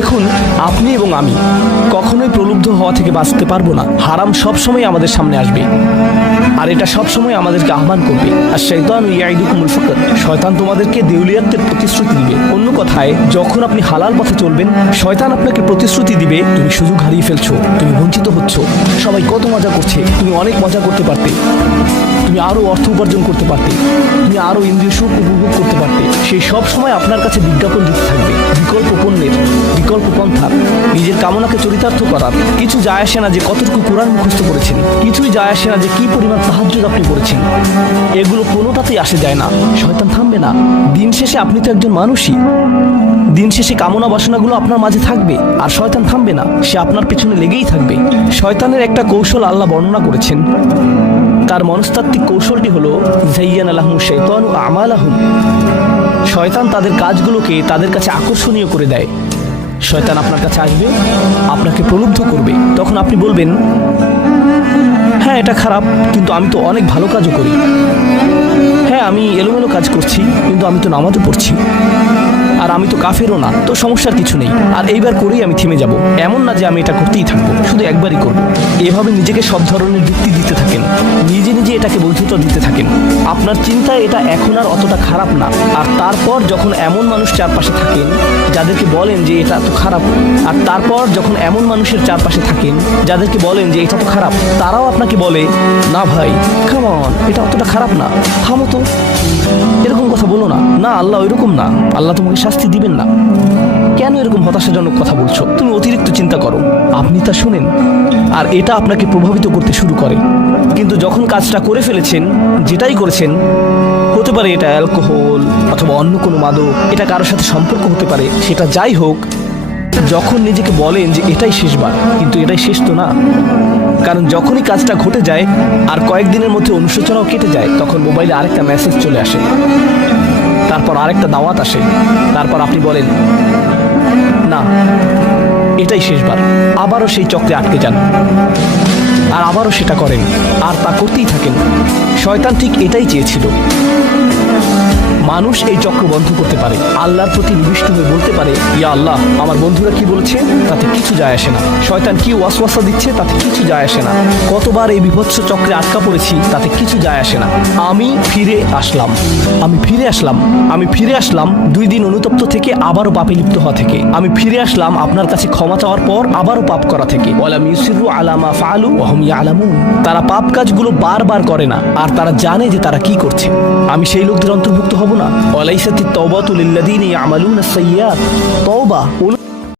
দেখুন, আপনি এবং আমি কখনোই প্রলুব্ধ হওয়া থেকে বাঁচতে পারবো না। হারাম সবসময় আমাদের সামনে আসবে, আর এটা সবসময় আমাদেরকে আহ্বান করবে। আর শয়তান ইয়াইদুকুমুল ফাকর, শয়তান তোমাদেরকে দেউলিয়াতের প্রতিশ্রুতি দিবে। অন্য কথায়, যখন আপনি হালাল পথে চলবেন, শয়তান আপনাকে প্রতিশ্রুতি দিবে তুমি সুযোগ হারিয়ে ফেলছো, তুমি বঞ্চিত হচ্ছ, সবাই কত মজা করছে, তুমি অনেক মজা করতে পারতে, তুমি আরো অর্থ উপার্জন করতে পারতে, তুমি আরো ইন্দ্রিয় সুখ উপভোগ করতে পারতে। সেই সব সময় আপনার কাছে বিজ্ঞাপন দিতে থাকবে বিকল্প পণ্যের, বিকল্প পন্থার, নিজের কামনাকে চরিতার্থ করার। কিছু যায় আসে না যে কতটুকু কোরআন মুখস্থ করেছেন, কিছুই যায় আসে না যে কি পরিমাণ তাহাজ্জুদ আপনি করেছেন, এগুলো কোনোটাতেই আসে যায় না। শয়তান থামবে না। দিন শেষে আপনি তো একজন মানুষই, দিন শেষে কামনা বাসনাগুলো আপনার মাঝে থাকবে, আর শয়তান থামবে না, সে আপনার পেছনে লেগেই থাকবে। শয়তানের একটা কৌশল আল্লাহ বর্ণনা করেছেন। তার মনস্তাত্ত্বিক কৌশলটি হলো যায়্যানা লাহুমুশ শাইতানু আমালাহুম। শয়তান তাদের কাজগুলোকে তাদের কাছে আকর্ষণীয় করে দেয়। শয়তান আপনার কাছে আসবে, আপনাকে প্রলুব্ধ করবে। তখন আপনি বলবেন, হ্যাঁ এটা খারাপ, কিন্তু আমি তো অনেক ভালো কাজও করি। হ্যাঁ আমি এলোমেলো কাজ করছি, কিন্তু আমি তো নামাজও পড়ছি, আর আমি তো কাফেরও না, তো সমস্যার কিছু নেই। আর এইবার করেই আমি থেমে যাব, এমন না যে আমি এটা করতেই থাকবো, শুধু একবারই করব। এভাবে নিজেকে সব ধরনের যুক্তি দিতে থাকেন, নিজে নিজে এটাকে বৈধতা দিতে থাকেন। আপনার চিন্তায় এটা এখন আর অতটা খারাপ না। আর তারপর যখন এমন মানুষ চারপাশে থাকেন যাদেরকে বলেন যে এটা তো খারাপ, আর তারপর যখন এমন মানুষের চারপাশে থাকেন যাদেরকে বলেন যে এটা তো খারাপ, তারাও আপনাকে বলে, না ভাই কাম অন, এটা অতটা খারাপ না, থামো তো, এরকম কথা বলো না, না আল্লাহ ওইরকম না, আল্লাহ তোমাকে শাস্তি দিবেন না, কেন এরকম হতাশাজনক কথা বলছো, তুমি অতিরিক্ত চিন্তা করো। আপনি তা শুনেন, আর এটা আপনাকে প্রভাবিত করতে শুরু করে। কিন্তু যখন কাজটা করে ফেলেছেন, যেটাই করেছেন, হতে পারে এটা অ্যালকোহল অথবা অন্য কোনো মাদক, এটা কারোর সাথে সম্পর্ক হতে পারে, সেটা যাই হোক, যখন নিজেকে বলেন যে এটাই শেষবার, কিন্তু এটাই শেষ তো না। কারণ যখনই কাজটা ঘটে যায় আর কয়েকদিনের মধ্যে অনুশোচনাও কেটে যায়, তখন মোবাইলে আরেকটা মেসেজ চলে আসে, তারপর আরেকটা দাওয়াত আসে, তারপর আপনি বলেন না এটাই শেষবার, আবারও সেই চক্রে আটকে যান, আর আবারও সেটা করেন, আর তা করতেই থাকেন। শয়তান ঠিক এটাই চেয়েছিল। মানুষ এই চক্র বন্ধ করতে পারে, আল্লাহর প্রতি নিবিষ্ট হয়ে বলতে পারে, ইয়া আল্লাহ, আমার বন্ধুরা কি বলছে তাতে কিছু যায় আসে না, শয়তান কি ওয়াসওয়াসা দিচ্ছে তাতে কিছু যায় আসে না, কতবার এই বিভৎস চক্রে আটকা পড়েছি তাতে কিছু যায় আসে না। আমি ফিরে আসলাম, আমি ফিরে আসলাম, আমি ফিরে আসলাম 2 দিন অনুতপ্ত থেকে আবারও পাপে লিপ্ত হওয়া থেকে। আমি ফিরে আসলাম আপনার কাছে ক্ষমা চাওয়ার পর আবারও পাপ করা থেকে। ওয়ালাম ইউসিরু আলা মা ফাআলু ওয়া হুম ইয়ালামুন। তারা পাপ কাজগুলো বারবার করে না, আর তারা জানে যে তারা কি করছে। আমি সেই লোকদের অন্তর্ভুক্ত হব না। ওয়ালাইসাতিত তাওবাতু লিল্লাযিনা ইয়ামালুনা আস-সাইয়্যাত। তওবা